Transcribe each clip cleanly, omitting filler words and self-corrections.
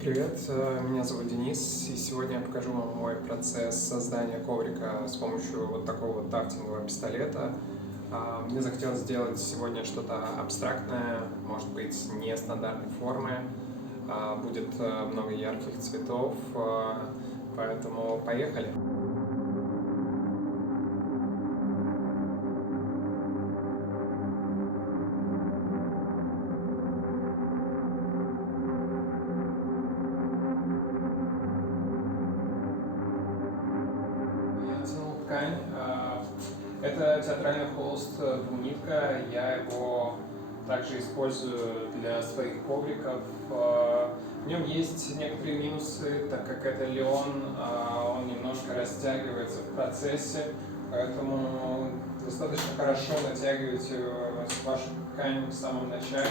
Привет, меня зовут Денис, и сегодня я покажу вам мой процесс создания коврика с помощью вот такого вот тафтингового пистолета. Мне захотелось сделать сегодня что-то абстрактное, может быть, нестандартной формы, будет много ярких цветов, поэтому поехали! Ткань. Это театральный холст двунитка. Я его также использую для своих ковриков. В нем есть некоторые минусы, так как это леон, он немножко растягивается в процессе, поэтому достаточно хорошо натягивайте вашу ткань в самом начале.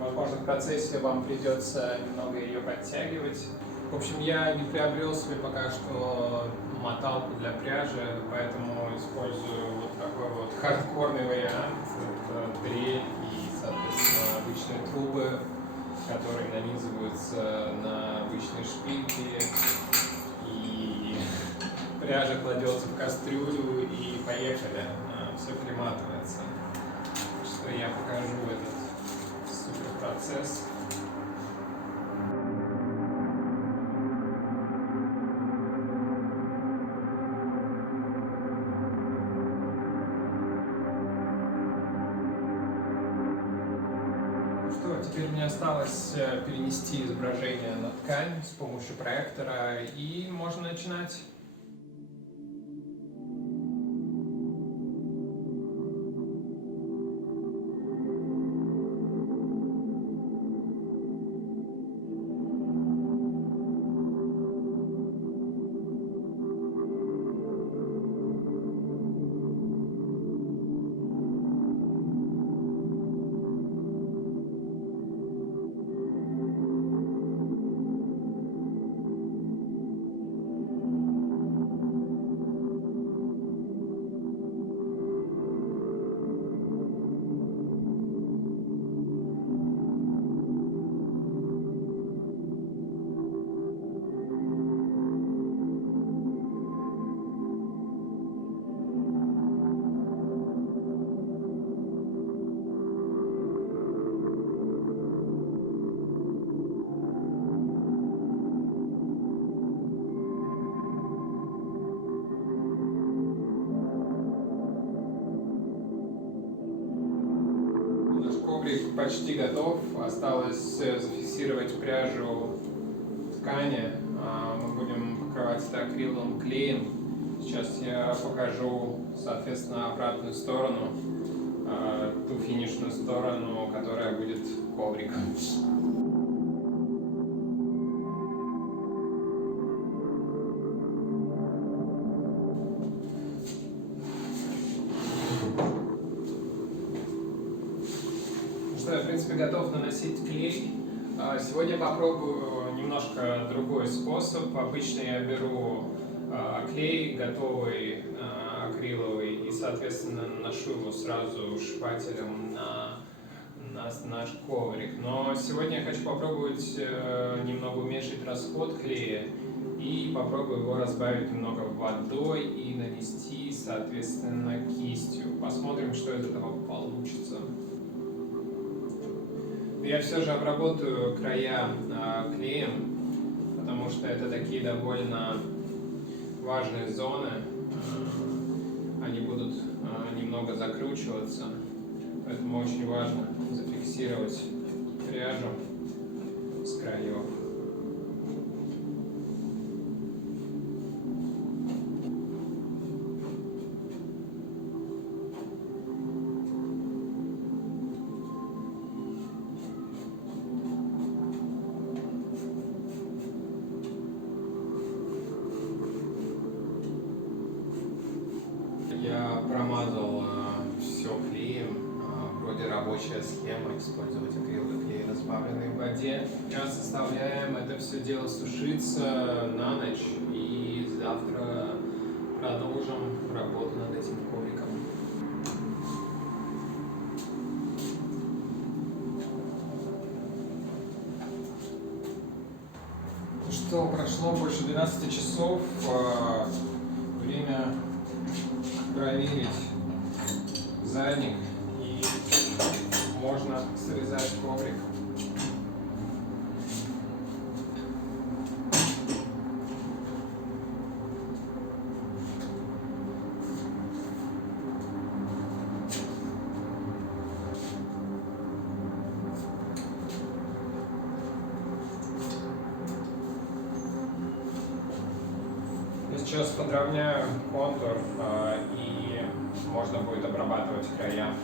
Возможно, в процессе вам придется немного ее подтягивать. В общем, я не приобрел себе пока что моталку для пряжи, поэтому использую вот такой вот хардкорный вариант. Это дрель и, соответственно, обычные трубы, которые нанизываются на обычные шпильки. И пряжа кладется в кастрюлю и поехали. Все приматывается. Что я покажу этот супер процесс. Теперь мне осталось перенести изображение на ткань с помощью проектора, и можно начинать. Коврик почти готов, осталось зафиксировать пряжу ткани. Мы будем покрывать это акриловым клеем. Сейчас я покажу, соответственно, обратную сторону, ту финишную сторону, которая будет ковриком. Я, в принципе, готов наносить клей. Сегодня попробую немножко другой способ. Обычно я беру клей готовый, акриловый, и, соответственно, наношу его сразу шпателем на наш коврик. Но сегодня я хочу попробовать немного уменьшить расход клея и попробую его разбавить немного водой и нанести, соответственно, кистью. Посмотрим, что из этого получится. Я все же обработаю края клеем, потому что это такие довольно важные зоны. Они будут немного закручиваться, поэтому очень важно зафиксировать пряжу с краев. Я промазал все клеем, вроде рабочая схема, использовать акриловый клей, разбавленный в воде. Сейчас оставляем это все дело сушиться на ночь, и завтра продолжим работу над этим ковриком. что прошло больше 12 часов. Время проверить задник, и можно срезать коврик. Я сейчас подровняю контур, и можно будет обрабатывать края.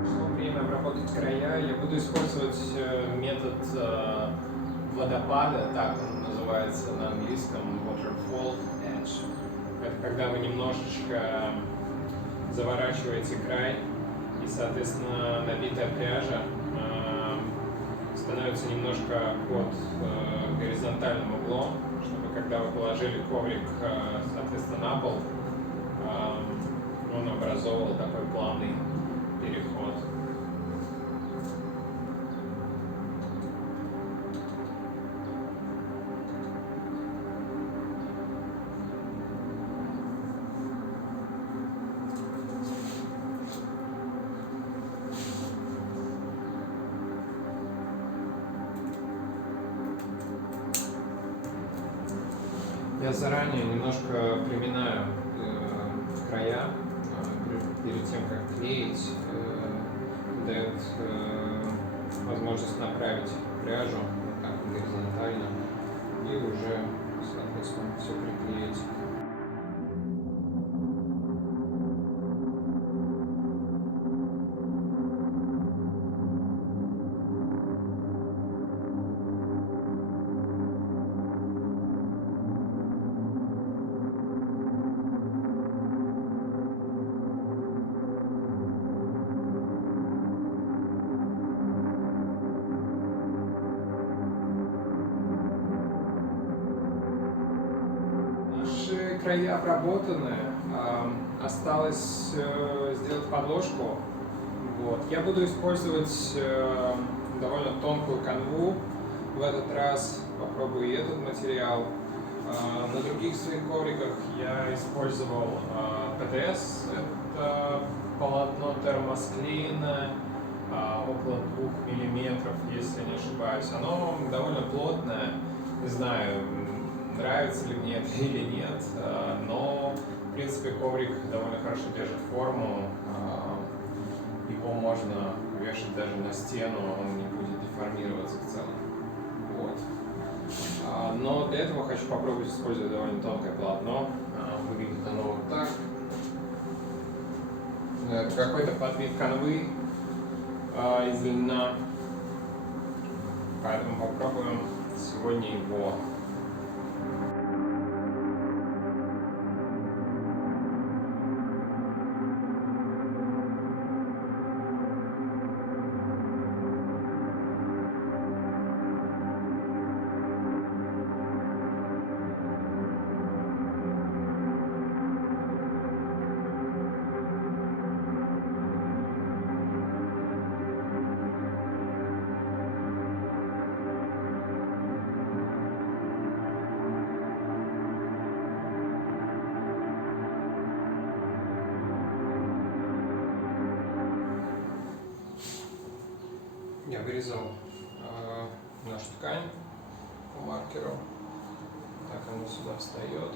Пришло время обработать края. Я буду использовать метод водопада, так он называется на английском, waterfall edge. Это когда вы немножечко заворачиваете край, и, соответственно, набитая пряжа становится немножко под горизонтальным углом, чтобы когда вы положили коврик, соответственно, на пол, он образовывал такой плавный переход. Я заранее немножко приминаю края перед тем, как клеить, дает возможность направить пряжу вот так горизонтально и уже, соответственно, все приклеить. Края обработаны, осталось сделать подложку. Вот. Я буду использовать довольно тонкую канву в этот раз, попробую и этот материал. На других своих ковриках я использовал ПТС, это полотно термосклеенное, около 2 миллиметров, если не ошибаюсь. Оно довольно плотное, не знаю, нравится ли мне это или нет, но в принципе коврик довольно хорошо держит форму, его можно вешать даже на стену, он не будет деформироваться в целом. Вот. Но для этого хочу попробовать использовать довольно тонкое полотно. Выглядит оно вот так. Это какой-то подвид канвы из льна, поэтому попробуем сегодня его. Я вырезал нашу ткань по маркеру, так оно сюда встает.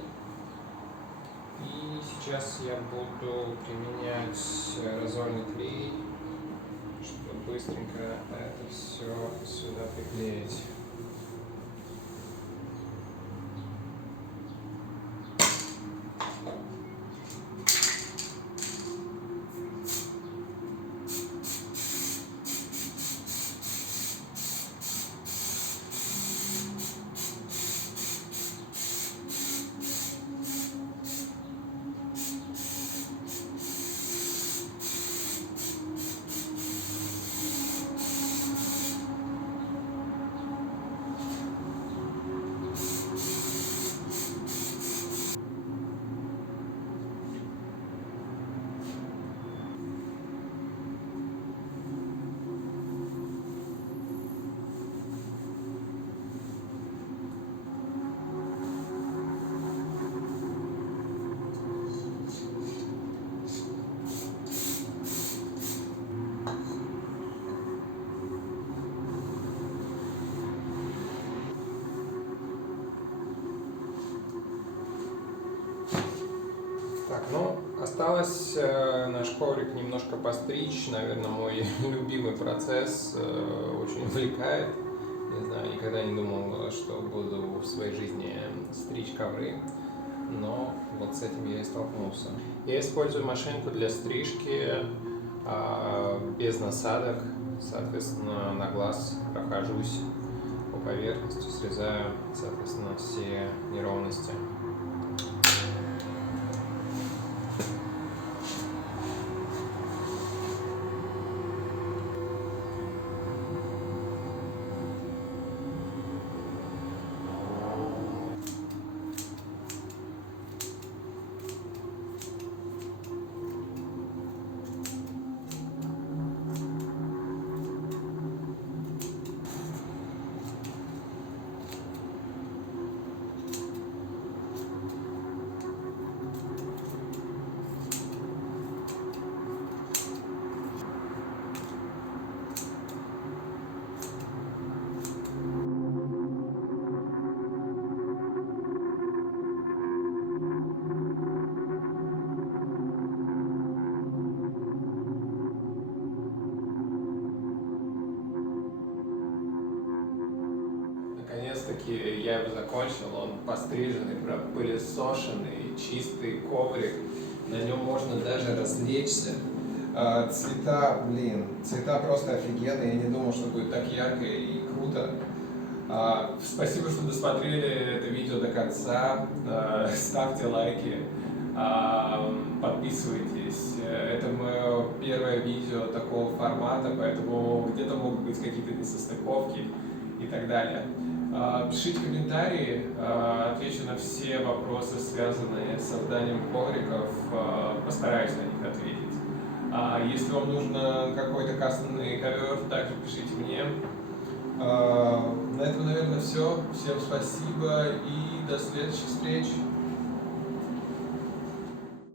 И сейчас я буду применять разорный клей, чтобы быстренько это все сюда приклеить. Так, ну, осталось наш коврик немножко постричь. Наверное, мой любимый процесс очень увлекает. Не знаю, никогда не думал, что буду в своей жизни стричь ковры, но вот с этим я и столкнулся. Я использую машинку для стрижки без насадок, соответственно, на глаз прохожусь по поверхности, срезаю, соответственно, все неровности. Наконец-таки я его закончил, он постриженный, пропылесошенный, чистый коврик, на нем можно даже развлечься. Цвета, цвета просто офигенные, я не думал, что будет так ярко и круто. Спасибо, что досмотрели это видео до конца, ставьте лайки, подписывайтесь. Это мое первое видео такого формата, поэтому где-то могут быть какие-то несостыковки и так далее. Пишите комментарии, отвечу на все вопросы, связанные с созданием ковриков, постараюсь на них ответить. Если вам нужен какой-то кастомный ковер, также пишите мне. На этом, наверное, все. Всем спасибо и до следующих встреч.